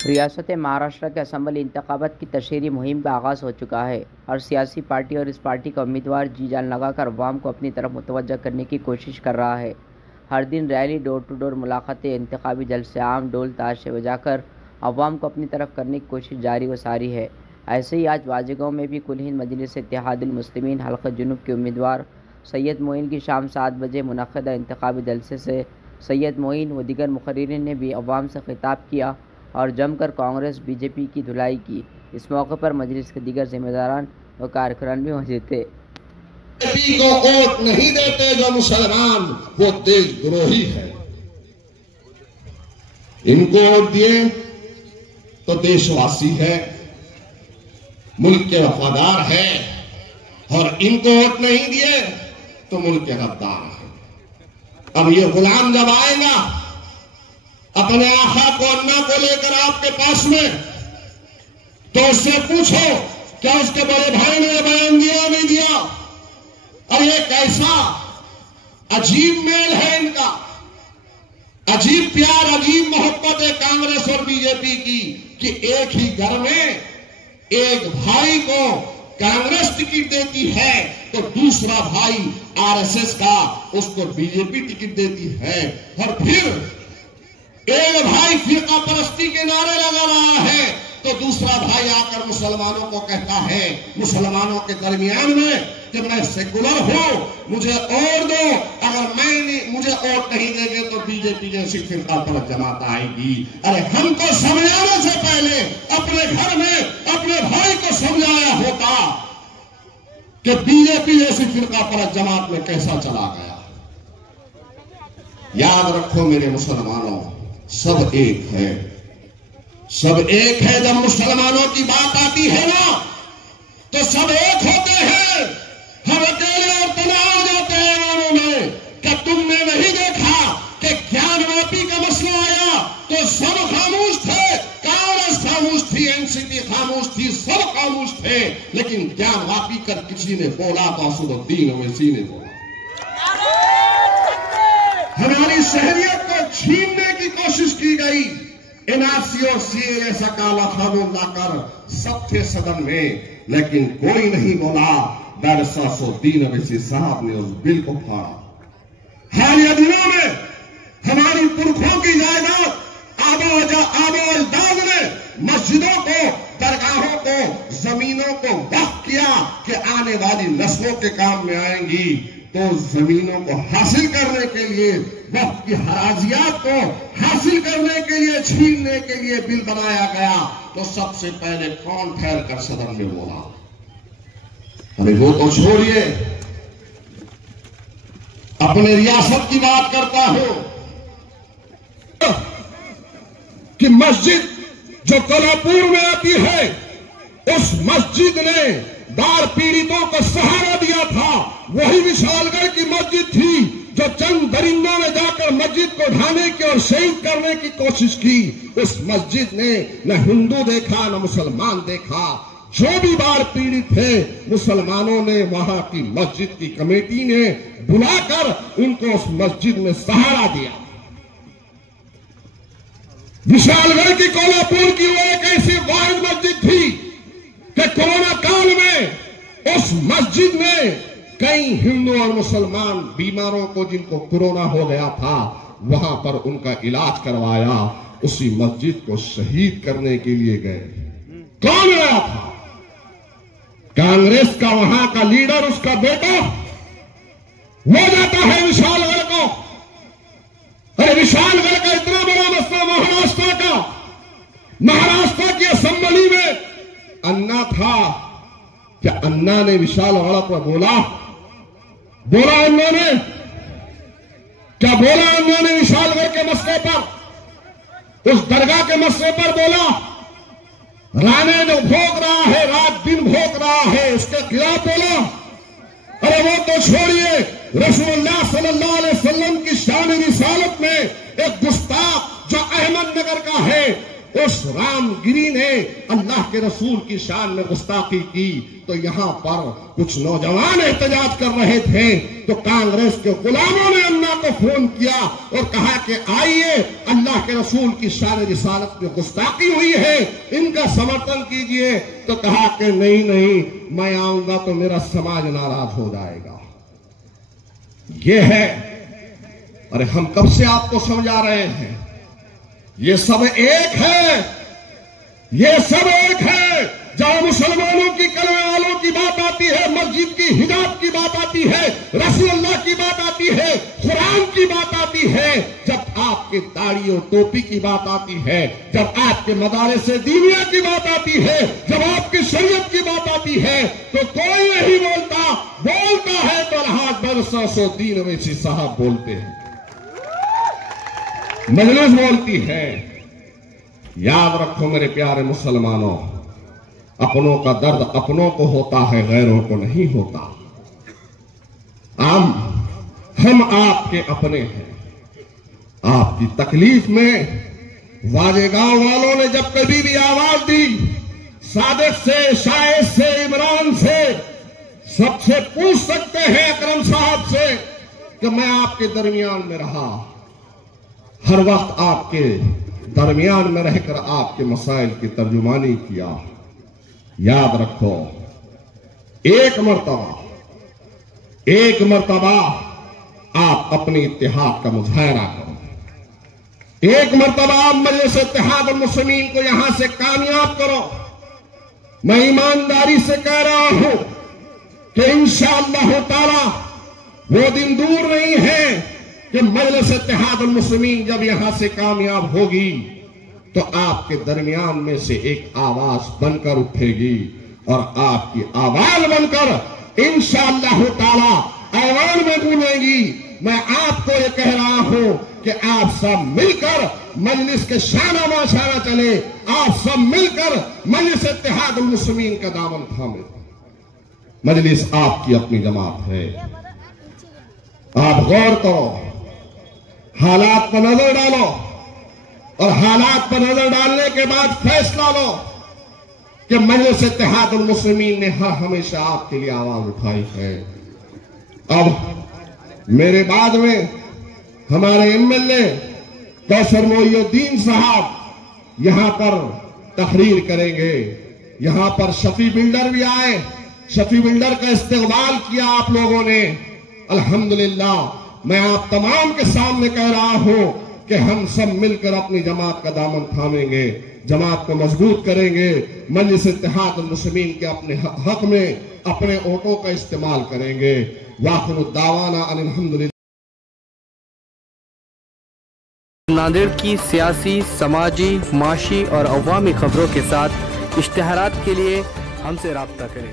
रियासत महाराष्ट्र के असम्बली इंतखाबात की तशहीरी मुहिम का आगाज़ हो चुका है। हर सियासी पार्टी और इस पार्टी का उम्मीदवार जी जान लगाकर अवाम को अपनी तरफ मुतवज्जह करने की कोशिश कर रहा है। हर दिन रैली, डोर टू डोर मुलाकातें, इंतखाबी जलसे आम, ढोल ताशे बजाकर अवाम को अपनी तरफ करने की कोशिश जारी व सारी है। ऐसे ही आज वाजेगांव में भी कुल हिंद मजलिस इत्तेहादुल मुस्लिमीन हल्का जुनूब के उम्मीदवार सैयद मोइन की शाम 7 बजे मुनक़दा इंतखाबी जलसे से सैयद मोइन व दीगर मुक़र्रिरीन ने भी अवाम से खिताब किया और जमकर कांग्रेस बीजेपी की धुलाई की। इस मौके पर मजलिस के दीगर जिम्मेदारान व कारकुनान भी मौजूद थे। बीजेपी को वोट नहीं देते जो मुसलमान, वो देशद्रोही है। इनको वोट दिए तो देशवासी है, मुल्क के वफादार है, और इनको वोट नहीं दिए तो मुल्क के गद्दार है। अब ये गुलाम जब आएगा अपने आका को, अन्ना को लेकर आपके पास में, तो उससे पूछो क्या उसके बड़े भाई ने बयान दिया नहीं दिया। और ये कैसा अजीब मेल है इनका, अजीब प्यार, अजीब मोहब्बत है कांग्रेस और बीजेपी की, कि एक ही घर में एक भाई को कांग्रेस टिकट देती है तो दूसरा भाई आरएसएस का उसको बीजेपी टिकट देती है। और फिर एक भाई फिरका परस्ती के नारे लगा रहा है तो दूसरा भाई आकर मुसलमानों को कहता है, मुसलमानों के दरमियान में, कि मैं सेकुलर हूं, मुझे और दो, अगर मुझे वोट नहीं देंगे तो बीजेपी जैसी फिरका परस्त जमात आएगी। अरे हमको समझाने से पहले अपने घर में अपने भाई को समझाया होता कि बीजेपी जैसी फिरका परस्त जमात में कैसा चला गया। याद रखो मेरे मुसलमानों, सब एक है, सब एक है। जब मुसलमानों की बात आती है ना तो सब एक होते हैं, हम अकेले और तनाव जाते हैं ईमानों में। क्या तुमने नहीं देखा कि ज्ञानवापी का मसला आया तो सब खामोश थे, कांग्रेस खामोश थी, एनसीपी खामोश थी, सब खामोश थे, लेकिन ज्ञानवापी कर किसी ने बोला तो असदुद्दीन ओवैसी ने बोला। हमारी शहरियत को छीनने की कोशिश की गई। एनआरसी और सीए जैसा काला कानून लाकर सब थे सदन में, लेकिन कोई नहीं बोला। बैरिस्टर असदुद्दीन ओवैसी साहब ने उस बिल को फाड़ा। हालिया दिनों में हमारी पुरखों की जायदाद आबो अजदाद ने मस्जिदों को, दरगाहों को, जमीनों को वक्फ किया कि आने वाली नस्लों के काम में आएंगी। तो जमीनों को हासिल करने के लिए, वक्त की हराजियात को हासिल करने के लिए, छीनने के लिए बिल बनाया गया। तो सबसे पहले कौन ठहर कर सदन में बोला? अरे वो तो छोड़िए, अपने रियासत की बात करता हूं कि मस्जिद जो कोल्हापुर में आती है, उस मस्जिद ने दार पीड़ितों को सहारा दिया था। वही विशालगढ़ की मस्जिद थी जो चंद दरिंदों ने जाकर मस्जिद को ढाने की और शहीद करने की कोशिश की। उस मस्जिद ने न हिंदू देखा न मुसलमान देखा। जो भी बार पीड़ित थे, मुसलमानों ने वहां की मस्जिद की कमेटी ने बुलाकर उनको उस मस्जिद में सहारा दिया। विशालगढ़ की, कोल्हापुर की वो एक ऐसी वाहिद मस्जिद थी कि कोरोना काल में उस मस्जिद में कई हिंदू और मुसलमान बीमारों को, जिनको कोरोना हो गया था, वहां पर उनका इलाज करवाया। उसी मस्जिद को शहीद करने के लिए गए। कौन गया था? कांग्रेस का वहां का लीडर, उसका बेटा वो जाता है विशालगढ़ को। अरे विशालगढ़ का इतना बड़ा मसला महाराष्ट्र का, महाराष्ट्र की असेंबली में अन्ना था। क्या अन्ना ने विशालगढ़ पर बोला उन्होंने? क्या बोला उन्होंने विशालगढ़ के मसले पर, उस दरगाह के मसले पर बोला? राणे जो भोग रहा है, रात दिन भोग रहा है, उसके खिलाफ बोला? अरे वो तो छोड़िए, रसूलुल्लाह सल्लल्लाहु अलैहि वसल्लम की शान रिसालत में एक गुस्ताख जो अहमदनगर का है, उस रामगिरी ने अल्लाह के रसूल की शान में गुस्ताखी की। तो यहां पर कुछ नौजवान एहतजाज कर रहे थे तो कांग्रेस के गुलामों ने अन्ना को फोन किया और कहा कि आइए, अल्लाह के रसूल की शान रिसालत में गुस्ताखी हुई है, इनका समर्थन कीजिए। तो कहा कि नहीं नहीं, मैं आऊंगा तो मेरा समाज नाराज हो जाएगा। ये है, अरे हम कब से आपको समझा रहे हैं, ये सब एक है, ये सब एक है। जहां मुसलमानों की, कलमे वालों की बात आती है, मस्जिद की, हिजाब की बात आती है, रसूलुल्लाह की बात आती है, कुरान की बात आती है, जब आपके दाढ़ी और टोपी की बात आती है, जब आपके मदारिस से दीनिया की बात आती है, जब आपकी शरीयत की बात आती है, तो कोई नहीं बोलता। बोलता है तो अलहाज बरसा सो दीन वैसी साहब बोलते हैं, मजलिस बोलती है। याद रखो मेरे प्यारे मुसलमानों, अपनों का दर्द अपनों को होता है, गैरों को नहीं होता। हम आपके अपने हैं। आपकी तकलीफ में वाजेगांव वालों ने जब कभी भी आवाज दी, सादिक से, शाहिद से, इमरान से, सबसे पूछ सकते हैं, अकरम साहब से, कि मैं आपके दरमियान में रहा, हर वक्त आपके दरमियान में रहकर आपके मसाइल की तर्जुमानी किया। याद रखो, एक मर्तबा आप अपनी इत्तेहाद का मुजाहरा करो, एक मर्तबा आप मजलिस इत्तेहाद मुस्लिमीन को यहां से कामयाब करो। मैं ईमानदारी से कह रहा हूं कि इंशाअल्लाह ताला वो दिन दूर नहीं है कि मजलिस इत्तेहाद मुस्लिमीन जब यहां से कामयाब होगी तो आपके दरमियान में से एक आवाज बनकर उठेगी और आपकी आवाज बनकर इंशाअल्लाह ताला ऐवान में गूंजेगी। मैं आपको ये कह रहा हूं कि आप सब मिलकर मजलिस के शाना माशाना चले, आप सब मिलकर मजलिस इत्तेहाद मुस्लिमीन का दामन थामे। मजलिस आपकी अपनी जमात है। आप गौर करो, हालात पर नजर डालो और हालात पर नजर डालने के बाद फैसला लो कि मजलिस इत्तेहाद मुस्लिमीन ने हमेशा आपके लिए आवाज उठाई है। अब मेरे बाद में हमारे एमएलए कौसर मोइनुद्दीन साहब यहां पर तकरीर करेंगे। यहां पर शफी बिल्डर भी आए, शफी बिल्डर का इस्तेमाल किया आप लोगों ने, अल्हम्दुलिल्लाह। मैं आप तमाम के सामने कह रहा हूं कि हम सब मिलकर अपनी जमात का दामन थामेंगे, जमात को मजबूत करेंगे, मजलिस इत्तेहाद मुस्लिमीन के अपने हक में अपने वोटों का इस्तेमाल करेंगे। वाखिरु दावाना अनिल हम्दुलिल्लाह। नांदेड़ की सियासी, समाजी, माशी और अवामी खबरों के साथ इश्तिहारात के लिए हमसे राब्ता करें।